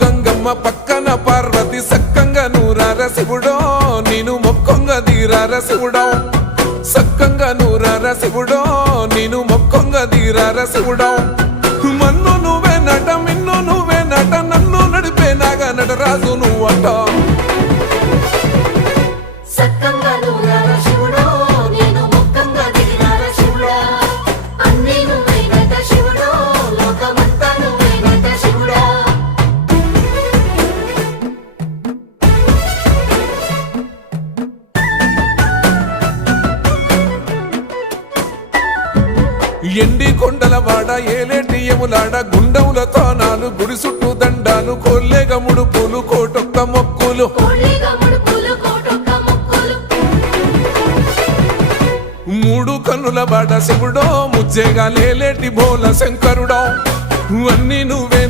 గంగమ్మ పక్కన పార్వతి సక్కంగా నూరార శివుడో నేను మొక్కంగా తీరార శివుడో సక్కంగా నూరార శివుడో నేను మొక్కంగా తీరార శివుడో మన్ను నువ్వే నట మిన్ను నువ్వే నట నన్ను నడిపే నాగా నటరాజు నువ్వట సక్కంగా నూరార శివుడో నేను మొక్కంగా దిగినార శివుడా అన్నీ నువ్వేనట శివుడో లోకమంతా నువ్వేనట శివుడా ఎండి కొండల వాడ ఏలేటి యములాడ గుండములతో నాలు గుడి చుట్టూ దండాలు కోల్లేగ ముడుపులు కోటొక్క మొక్కులు కోళ్ళిగా ముడుపులు కోటొక్క మొక్కులు మూడు కన్నుల వాడ శివుడో ముజ్జేగా లేలేటి భోల శంకరుడో అన్నీ నువ్వే